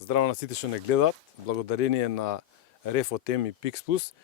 Здраво на сите што не гледаат. Благодарение на Refotm и Pixplus,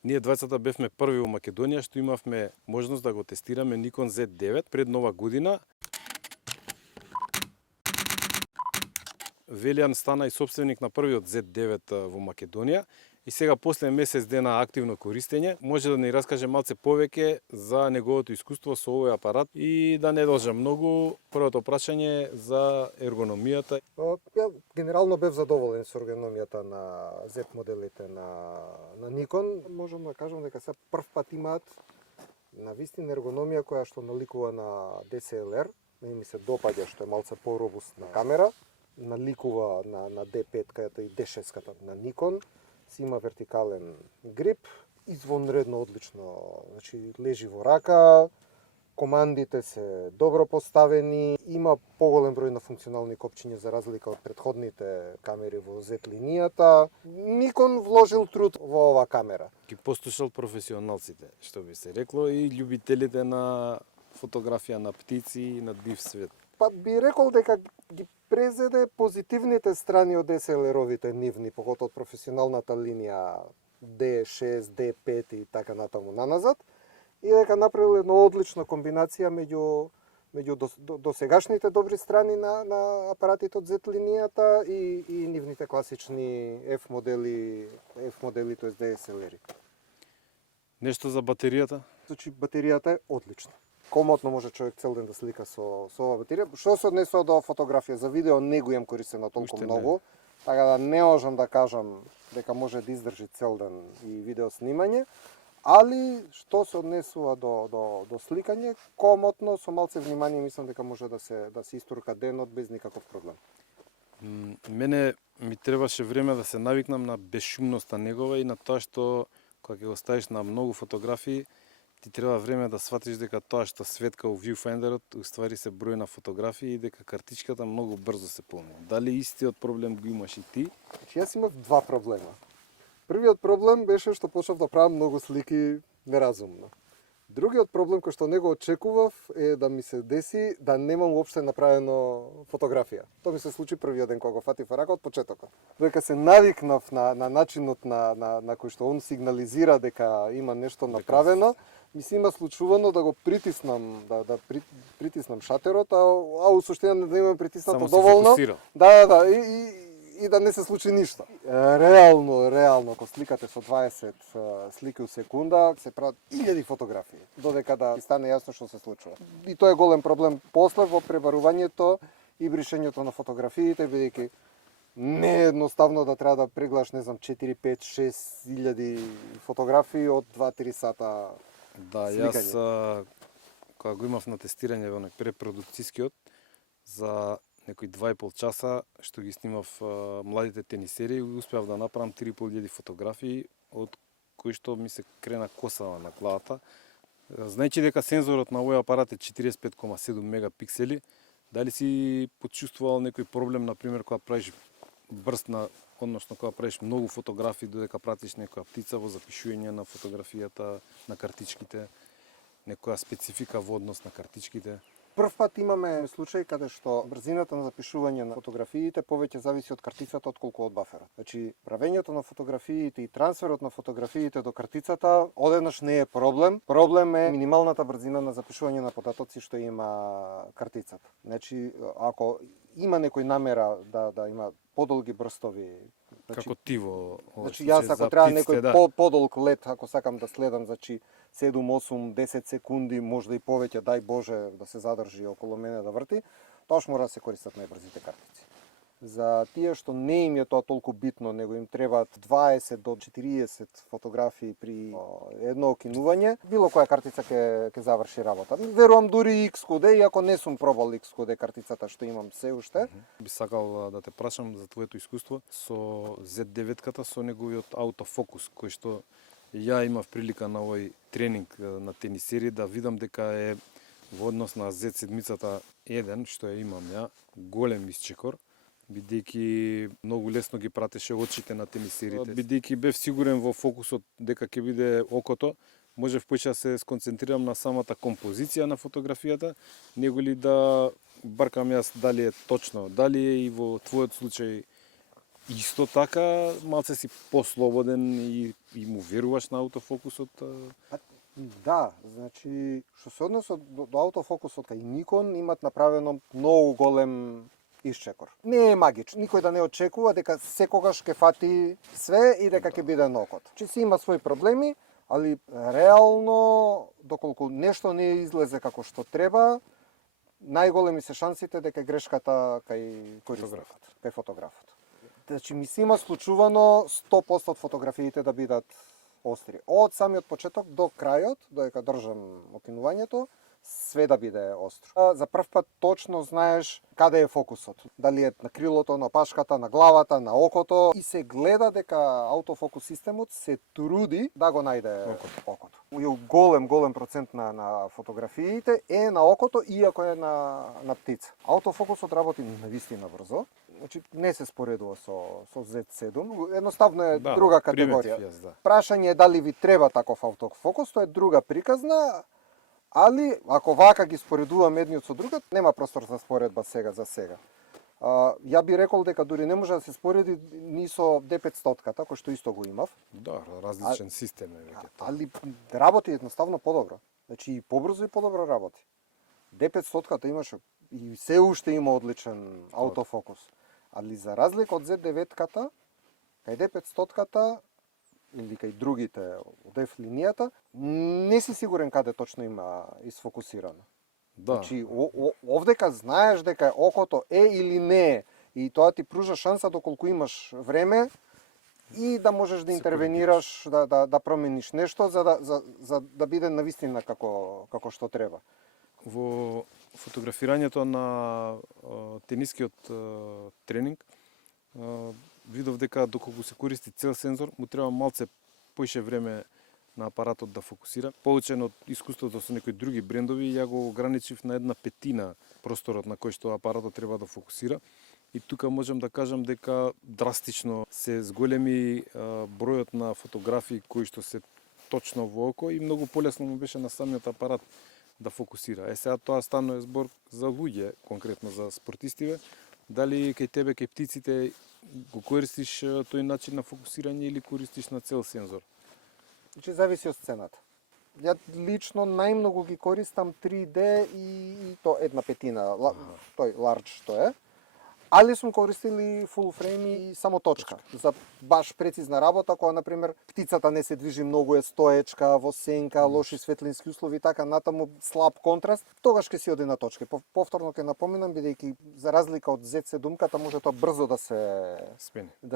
ние двајцата бевме први во Македонија што имавме можност да го тестираме Nikon Z9 пред нова година. Велијан стана и собственик на првиот Z9 во Македонија и сега после месец дена активно користење може да ни раскаже малце повеќе за неговото искуство со овој апарат и да не должам многу. Првото прашање за ергономијата. Ја генерално бев задоволен со ергономијата на Z моделите на Nikon. Можам да кажам дека се прв пат имаат на вистина ергономија која што наликува на DSLR. Ми се допаѓа што е малце поробустна камера. Наликува на D5-ката и D6-ката на Nikon. Си има вертикален грип, извонредно одлично, значи лежи во рака, командите се добро поставени, има поголем број на функционални копчиња за разлика од претходните камери во Z линијата. Nikon вложил труд во оваа камера. Ги послушал професионалците, што би се рекло, и љубителите на фотографија на птици и на див свет. Па би рекол дека ги презеде позитивните страни од DSLR-овите нивни, поготово од професионалната линија D6, D5 и така натаму наназад, и дека направил една одлична комбинација меѓу досегашните добри страни на апаратите од Z линијата и нивните класични F модели, т.е. DSLR-и. Нешто за батеријата? Значи батеријата е одлична. Комотно може човек цел ден да слика со оваа батерија. Што се однесува до фотографија, за видео не го имам користено толку многу, така да не можам да кажам дека може да издржи цел ден и видео снимање, али што се однесува до сликање, комотно со малце внимание мислам дека може да се истурка денот без никаков проблем. Мене ми требаше време да се навикнам на безшумноста негова и на тоа што кога ќе го ставиш на многу фотографии, ти треба време да сватиш дека тоа што светка у viewfinderот уствари се број на фотографии и дека картичката многу брзо се полни. Дали истиот проблем го имаш и ти? Јас имав два проблема. Првиот проблем беше што почнав да правам многу слики неразумно. Другиот проблем кој што не го очекував е да ми се деси да немам уопште направено фотографија. Тоа ми се случи првиот ден кога го фатив рака од почетокот. Дека се навикнав на начинот на кој што он сигнализира дека има нешто направено, ми се има случувано да го притиснам, да притиснам шатерот, а у суштина да имам притиснато доволно. Да, и да не се случи ништо. Реално, кога сликате со 20 слики у секунда, се прават 1000 фотографии, додека да стане јасно што се случува. И тоа е голем проблем после во пребарувањето и бришењето на фотографиите, бидејќи не е едноставно да треба да прегледаш, не знам, 4, 5, 6 илјади фотографии од 2-3 сата. Да, јас кога го имав на тестирање во препродукцијскиот за некои 2,5 часа што ги снимав младите тенисери, успеав да направам 3.500 фотографии, од кои што ми се крена косава на главата. Знаејќи дека сензорот на овој апарат е 45,7 мегапиксели, дали си почувствувал некој проблем, например, кога правиш односно кога правиш многу фотографии додека пратиш некоја птица во запишување на фотографијата, на картичките, некоја специфика во однос на картичките? Прв пат имаме случај каде што брзината на запишување на фотографиите повеќе зависи од картицата отколку од баферот. Значи, правењето на фотографиите и трансферот на фотографиите до картицата одеднаш не е проблем. Проблем е минималната брзина на запишување на податоци што има картицата. Значи, ако има некој намера да има подолги брстови, како ти во значи јас ако треба некој подолг лет, ако сакам да следам, значи 7, 8, 10 секунди, можда и повеќе, дај Боже да се задржи околу мене да врти, тоаш мора да се користат најбрзите картици. За тие што не им е тоа толку битно, него им требаат 20 до 40 фотографии при едно окинување, било која картица ќе заврши работа. Верувам дури XQD, иако не сум пробал XQD картицата што имам се уште. Би сакал да те прашам за твоето искуство со Z9-ката, со неговиот аутофокус, кој што ја имав прилика на овој тренинг на тенисери да видам дека е во однос на Z7-цата 1, што ја имам ја, голем исчекор, бидејќи многу лесно ги пратеше очите на тенисерите. Бидејќи бев сигурен во фокусот дека ќе биде окото, можев поише да се сконцентрирам на самата композиција на фотографијата, него ли да баркам јас дали е точно, дали е и во твојот случај исто така малце си послободен и му веруваш на аутофокусот. Да, значи, што се однесе до аутофокусот кај Никон имат направено многу голем исчекор. Не е магично, никој да не очекува дека секогаш ќе фати све и дека ќе биде на окото. Че си има своји проблеми, али реално, доколку нешто не излезе како што треба, најголеми се шансите дека е грешката кај користникот, кај фотографот. Значи ми се има случувано 100% од фотографиите да бидат остри. Од самиот почеток до крајот, додека држам окинувањето, све да биде остро. За прв пат точно знаеш каде е фокусот. Дали е на крилото, на пашката, на главата, на окото. И се гледа дека аутофокус системот се труди да го најде окото. И голем процент на фотографиите е на окото, иако е на птица. Аутофокусот работи навистина брзо. Значи не се споредува со Z7. Едноставно е друга категорија. Прашање е дали ви треба таков аутофокус, тоа е друга приказна. Али, ако вака ги споредуваме едниот со другот, нема простор за споредба сега за сега. Ја би рекол дека дури не може да се спореди ни со D500-ката, кој што исто го имав. Да, различен систем е веќе. Али работи едноставно подобро. Значи и побрзо и подобро работи. D500-ката имаше и се уште има одличен аутофокус. Али за разлика од Z9-ката, кај D500-ката или кај другите од F линијата, не си сигурен каде точно има изфокусирано. Да. Значи, овдека знаеш дека окото е или не е. И тоа ти пружа шанса доколку имаш време и да можеш да интервенираш, да промениш нешто за да биде навистина како што треба. Во фотографирањето на тенискиот тренинг, видов дека доколку се користи цел сензор, му треба малце поише време на апаратот да фокусира. Поучен од искуството со некои други брендови, ја го ограничив на 1/5 просторот на кој што апаратот треба да фокусира. И тука можам да кажам дека драстично се зголеми бројот на фотографии кои што се точно во око и многу полесно му беше на самиот апарат да фокусира. Сега тоа станува збор за луѓе, конкретно за спортистиве. Дали кај тебе, кај птиците, го користиш тој начин на фокусирање или користиш на цел сензор? Значи зависи од сцената. Ја лично најмногу ги користам 3D и то 1/5, тој large што е. Али сум користили full frame и само точка. За баш прецизна работа, кога, например, птицата не се движи многу, е стоечка, во сенка, лоши светлински услови, така натаму слаб контраст, тогаш ќе си оди на точка. Повторно ќе напоменам, бидејќи за разлика од Z7-ката може тоа брзо да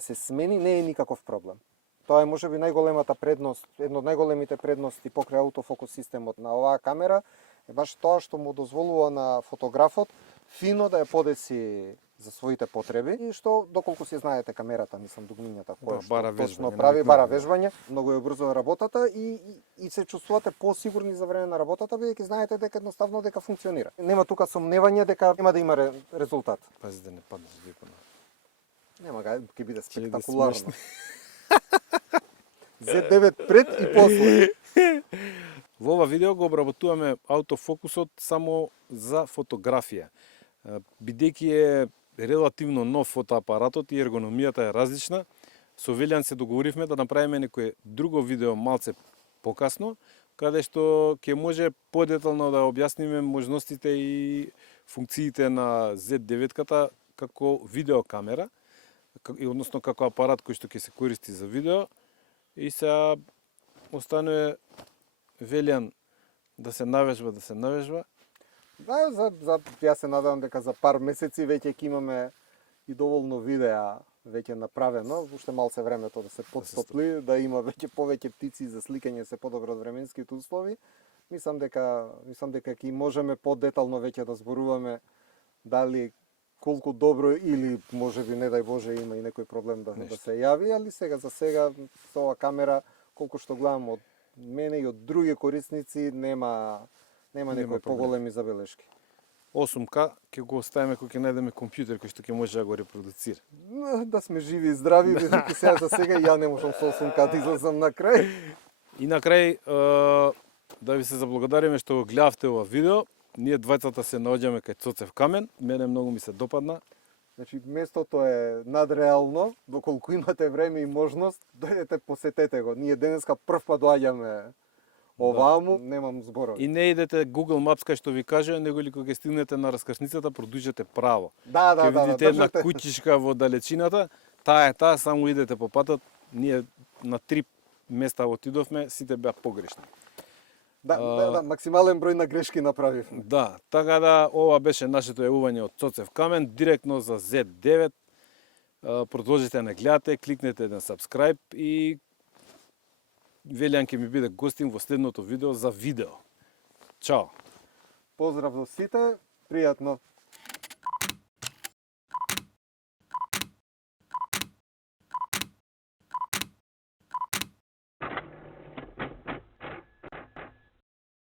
се смени, не е никаков проблем. Тоа е можеби најголемата предност, едно од најголемите предности покрај аутофокус системот на оваа камера, е баш тоа што му дозволува на фотографот фино да ја подеси за своите потреби и што доколку се знаете камерата, мислам дугмињата која што точно прави, бара вежбање, многу е брзо работата и се чувствувате посигурни за време на работата бидејќи знаете дека едноставно дека функционира. Нема тука сомневање дека нема да има резултат. Пази да не падне звикона. Нема ќе биде спектакуларно. Z9 пред и после. Во ова видео го обработуваме аутофокусот само за фотографија. Бидејќи е релативно нов фотоапаратот и ергономијата е различна, со Велјан се договоривме да направиме некое друго видео малце покасно, каде што ќе може подетално да објасниме можностите и функциите на Z9-ката како видеокамера, односно како апарат кој што ќе се користи за видео. И сега останува Велјан да се навежба. Да, ја се надевам дека за пар месеци веќе ќе имаме и доволно видеа веќе направено, уште малце времето да се подтопли, да има веќе повеќе птици за сликање, се подобро од временските услови. Мислам дека ќе можеме подетално веќе да зборуваме дали колку добро или можеби не дај Боже има и некој проблем да се јави, али за сега со оваа камера колку што гледам од мене и од други корисници нема некои поголеми забелешки. 8К ќе го оставиме кога ќе најдеме компјутер кој што ќе може да го репродуцира. Да сме живи и здрави, бидејќи сега за сега ја не можам со 8К да излезам на крај. И на крај да ви се заблагодариме што го гледавте ова видео. Ние двајцата се наоѓаме кај Цоцев камен, мене многу ми се допадна. Значи, местото е надреално, доколку имате време и можност, дојдете, посетете го. Ние денеска прв пат доаѓаме оваму, немам зборови. И не идете Google Maps кај што ви кажува, него ли кога стигнете на раскрсницата, продужете право. Да, Ќе видите една држате. куќишка во далечината, таа е таа, само идете по патот. Ние на 3 места отидовме, сите беа погрешни. Да, максимален број на грешки направивме. Да, така да ова беше нашето јавување од Цоцев Камен, директно за Z9. Продолжите да не гледате, кликнете на subscribe и Велјан ќе ми биде гостин во следното видео за видео. Чао! Поздрав до сите, пријатно.